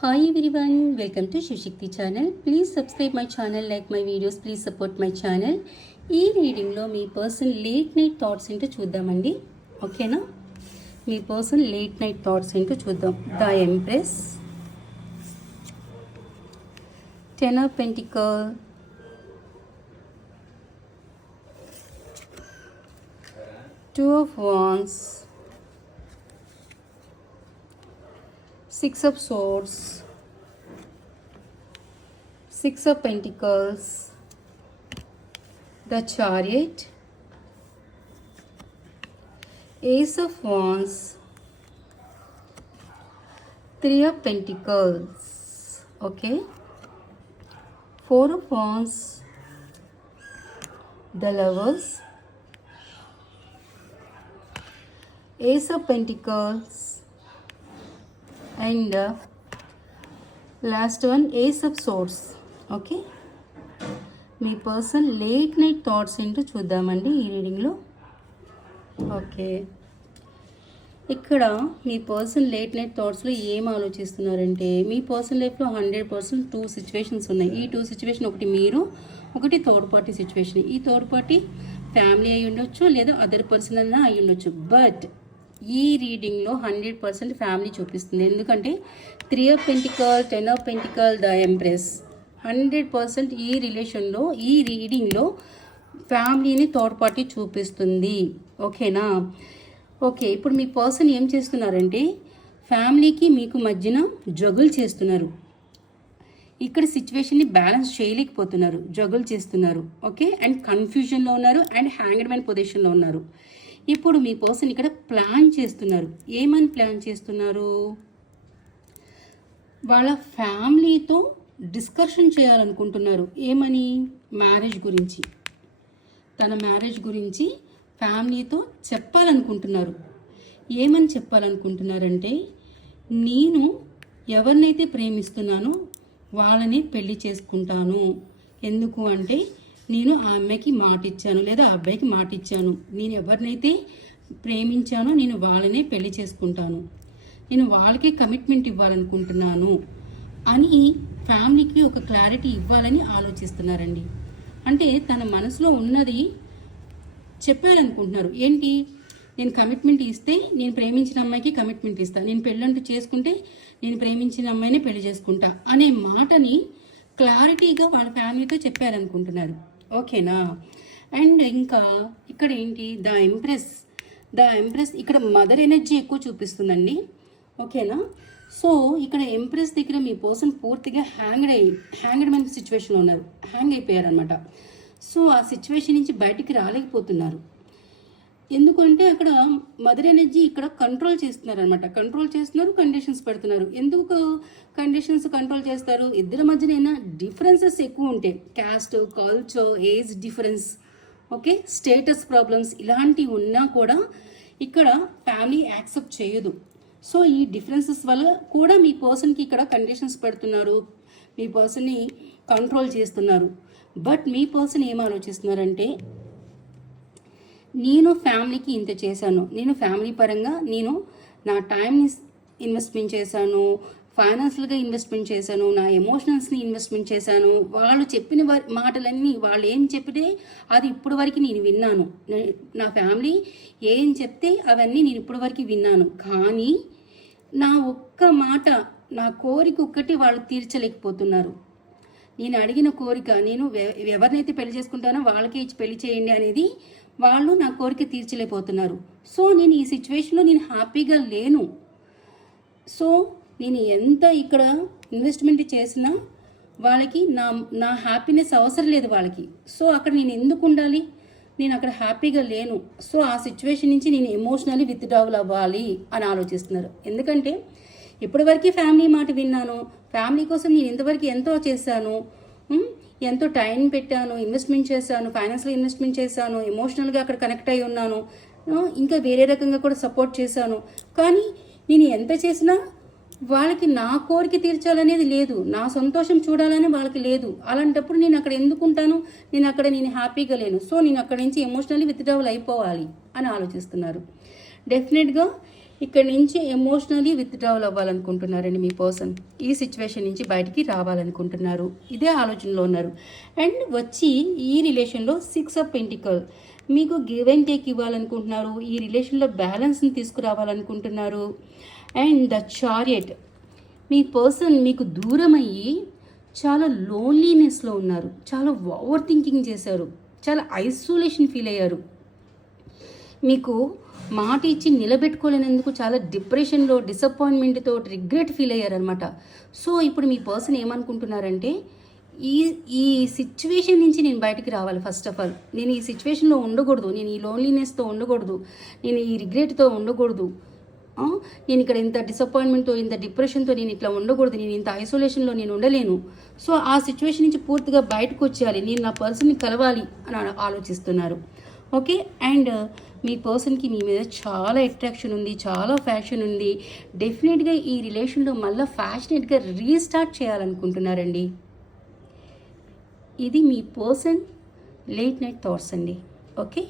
Hi everyone, welcome to Shivshakti channel. Please subscribe my channel, like my videos, please support my channel. ఈ రీడింగ్లో మీ person late night thoughts ఏంటో చూద్దామండి. ఓకేనా? మీ person late night thoughts ఏంటో చూద్దాం. The empress, 10 of Pentacles, Two of Wands, 6 of Swords, 6 of Pentacles, the Chariot, Ace of Wands, 3 of Pentacles, okay, 4 of Wands, the Lovers, Ace of Pentacles, and last one Ace of Swords. Okay, me person late night thoughts ఏంటో చూద్దామండి ఈ రీడింగ్లో. Okay, ఇక్కడ మీ person late night థాట్స్లో ఏం ఆలోచిస్తున్నారంటే, మీ person లైఫ్లో 100% 2 situations ఉన్నాయి. ఈ 2 situation, ఒకటి మీరు, ఒకటి థర్డ్ పార్టీ సిచ్యువేషన్. ఈ థర్డ్ పార్టీ ఫ్యామిలీ అయి ఉండొచ్చు, లేదా అదర్ పర్సన్ అన్నా అయి ఉండొచ్చు. బట్ ఈ రీడింగ్లో 100% ఫ్యామిలీ చూపిస్తుంది. ఎందుకంటే 3 of Pentacles, 10 of Pentacles, the empress. 100% ఈ రిలేషన్లో, ఈ రీడింగ్లో ఫ్యామిలీని థర్డ్ పార్టీ చూపిస్తుంది. ఓకేనా? ఓకే, ఇప్పుడు మీ పర్సన్ ఏం చేస్తున్నారంటే, ఫ్యామిలీకి మీకు మధ్యన జగుల్ చేస్తున్నారు. ఇక్కడ సిచ్యువేషన్ని బ్యాలెన్స్ చేయలేకపోతున్నారు, జగుల్ చేస్తున్నారు. ఓకే, అండ్ కన్ఫ్యూజన్లో ఉన్నారు, అండ్ హ్యాంగ్డ్ మ్యాన్ పొజిషన్లో ఉన్నారు. ఇప్పుడు మీ పర్సన్ ఇక్కడ ప్లాన్ చేస్తున్నారు. ఏమని ప్లాన్ చేస్తున్నారు? వాళ్ళ ఫ్యామిలీతో డిస్కషన్ చేయాలనుకుంటున్నారు. ఏమని? మ్యారేజ్ గురించి, తన మ్యారేజ్ గురించి ఫ్యామిలీతో చెప్పాలనుకుంటున్నారు. ఏమని చెప్పాలనుకుంటున్నారంటే, నేను ఎవరినైతే ప్రేమిస్తున్నానో వాళ్ళని పెళ్లి చేసుకుంటాను. ఎందుకు అంటే, నేను ఆ అమ్మాయికి మాట ఇచ్చాను, లేదా ఆ అబ్బాయికి మాట ఇచ్చాను. నేను ఎవరినైతే ప్రేమించానో నేను వాళ్ళనే పెళ్లి చేసుకుంటాను, నేను వాళ్ళకి కమిట్మెంట్ ఇవ్వాలనుకుంటున్నాను అని ఫ్యామిలీకి ఒక క్లారిటీ ఇవ్వాలని ఆలోచిస్తున్నారండి. అంటే తన మనసులో ఉన్నది చెప్పాలనుకుంటున్నారు. ఏంటి? నేను కమిట్మెంట్ ఇస్తే, నేను ప్రేమించిన అమ్మాయికి కమిట్మెంట్ ఇస్తాను, నేను పెళ్ళంటూ చేసుకుంటే నేను ప్రేమించిన అమ్మాయిని పెళ్లి చేసుకుంటా అనే మాటని క్లారిటీగా వాళ్ళ ఫ్యామిలీతో చెప్పారనుకుంటున్నారు. ఓకేనా? అండ్ ఇంకా ఇక్కడ ఏంటి? The empress. ద ఎంప్రెస్ ఇక్కడ మదర్ ఎనర్జీ ఎక్కువ చూపిస్తుందండి. ఓకేనా? సో ఇక్కడ ఎంప్రెస్ దగ్గర మీ పర్సన్ పూర్తిగా హ్యాంగ్డ్ మ్యాన్ సిచ్యువేషన్లో ఉన్నారు, హ్యాంగ్ అయిపోయారనమాట. సో ఆ సిచ్యువేషన్ నుంచి బయటికి రాలేకపోతున్నారు. ఎందుకంటే అక్కడ మదర్ ఎనర్జీ ఇక్కడ కంట్రోల్ చేస్తున్నారు అనమాట. కంట్రోల్ చేస్తున్నారు, కండిషన్స్ పెడుతున్నారు. ఎందుకు కండిషన్స్ కంట్రోల్ చేస్తారు? ఇద్దరి మధ్యన అయినా డిఫరెన్సెస్ ఎక్కువ ఉంటాయి. Caste, culture, age difference, okay, status problems ఇలాంటివి ఉన్నా కూడా ఇక్కడ ఫ్యామిలీ యాక్సెప్ట్ చేయదు. సో ఈ డిఫరెన్సెస్ వల్ల కూడా మీ పర్సన్కి ఇక్కడ కండిషన్స్ పెడుతున్నారు, మీ పర్సన్ని కంట్రోల్ చేస్తున్నారు. బట్ మీ పర్సన్ ఏం ఆలోచిస్తున్నారంటే, నేను ఫ్యామిలీకి ఇంత చేశాను, నేను ఫ్యామిలీ పరంగా నేను నా టైంని ఇన్వెస్ట్మెంట్ చేశాను, ఫైనాన్షియల్గా ఇన్వెస్ట్మెంట్ చేశాను, నా ఎమోషనల్స్ని ఇన్వెస్ట్మెంట్ చేశాను. వాళ్ళు చెప్పిన మాటలన్నీ, వాళ్ళు ఏం చెప్పితే అది ఇప్పటి వరకు నేను విన్నాను. నా ఫ్యామిలీ ఏం చెప్తే అవన్నీ నేను ఇప్పటి వరకు విన్నాను. కానీ నా ఒక్క మాట, నా కోరిక ఒక్కటి వాళ్ళు తీర్చలేకపోతున్నారు. నేను అడిగిన కోరిక, నేను ఎవరినైతే పెళ్లి చేసుకుంటానో వాళ్ళకే ఇచ్చి పెళ్లి చేయండి అనేది వాళ్ళు నా కోరిక తీర్చలేకపోతున్నారు. సో నేను ఈ సిచ్యువేషన్లో నేను హ్యాపీగా లేను. సో నేను ఎంత ఇక్కడ ఇన్వెస్ట్మెంట్ చేసినా వాళ్ళకి నా హ్యాపీనెస్ అవసరం లేదు వాళ్ళకి. సో అక్కడ నేను ఎందుకు ఉండాలి? నేను అక్కడ హ్యాపీగా లేను. సో ఆ సిచ్యువేషన్ నుంచి నేను ఎమోషనల్లీ విత్డ్రావల్ అవ్వాలి అని ఆలోచిస్తున్నారు. ఎందుకంటే ఇప్పటివరకు ఫ్యామిలీ మాట విన్నాను, ఫ్యామిలీ కోసం నేను ఇంతవరకు ఎంతో చేశాను, ఎంతో టైం పెట్టాను, ఇన్వెస్ట్మెంట్ చేశాను, ఫైనాన్షియల్ ఇన్వెస్ట్మెంట్ చేశాను, ఎమోషనల్గా అక్కడ కనెక్ట్ అయి ఉన్నాను, ఇంకా వేరే రకంగా కూడా సపోర్ట్ చేశాను. కానీ నేను ఎంత చేసినా వాళ్ళకి నా కోరిక తీర్చాలనేది లేదు, నా సంతోషం చూడాలని వాళ్ళకి లేదు. అలాంటప్పుడు నేను అక్కడ ఎందుకుంటాను? నేను హ్యాపీగా లేను. సో నేను అక్కడి నుంచి ఎమోషనల్లీ విత్డ్రావల్ అయిపోవాలి అని ఆలోచిస్తున్నారు. డెఫినెట్గా ఇక్కడ నుంచి ఎమోషనలీ విత్డ్రావల్ అవ్వాలనుకుంటున్నారండి మీ పర్సన్. ఈ సిచ్యువేషన్ నుంచి బయటికి రావాలనుకుంటున్నారు, ఇదే ఆలోచనలో ఉన్నారు. అండ్ వచ్చి ఈ రిలేషన్లో 6 ఆఫ్ పెంటికల్ మీకు గివ్ అండ్ టేక్ ఇవ్వాలనుకుంటున్నారు, ఈ రిలేషన్లో బ్యాలెన్స్ని తీసుకురావాలనుకుంటున్నారు. అండ్ ద చారియట్ మీ పర్సన్ మీకు దూరం అయ్యి చాలా లోన్లీనెస్లో ఉన్నారు, చాలా ఓవర్ థింకింగ్ చేశారు, చాలా ఐసోలేషన్ ఫీల్ అయ్యారు, మీకు మాట ఇచ్చి నిలబెట్టుకోలేనందుకు చాలా డిప్రెషన్లో, డిసప్పాయింట్మెంట్తో, రిగ్రెట్ ఫీల్ అయ్యారనమాట. సో ఇప్పుడు మీ పర్సన్ ఏమనుకుంటున్నారంటే ఈ సిచ్యువేషన్ నుంచి నేను బయటికి రావాలి. ఫస్ట్ ఆఫ్ ఆల్ నేను ఈ సిచ్యువేషన్లో ఉండకూడదు, నేను ఈ లోన్లీనెస్తో ఉండకూడదు, నేను ఈ రిగ్రెట్తో ఉండకూడదు, నేను ఇక్కడ ఇంత డిసప్పాయింట్మెంట్తో, ఇంత డిప్రెషన్తో నేను ఇట్లా ఉండకూడదు, నేను ఇంత ఐసోలేషన్లో నేను ఉండలేను. సో ఆ సిచ్యువేషన్ నుంచి పూర్తిగా బయటకు వచ్చేయాలి, నేను నా పర్సన్ని కలవాలి అని ఆలోచిస్తున్నారు. ఓకే. అండ్ మీ పర్సన్కి మీ మీద చాలా అట్రాక్షన్ ఉంది, చాలా ఫ్యాషన్ ఉంది. డెఫినెట్గా ఈ రిలేషన్లో మళ్ళీ ఫ్యాషనేట్గా రీస్టార్ట్ చేయాలనుకుంటున్నారండి. ఇది మీ పర్సన్ లేట్ నైట్ థాట్స్ అండి. ఓకే.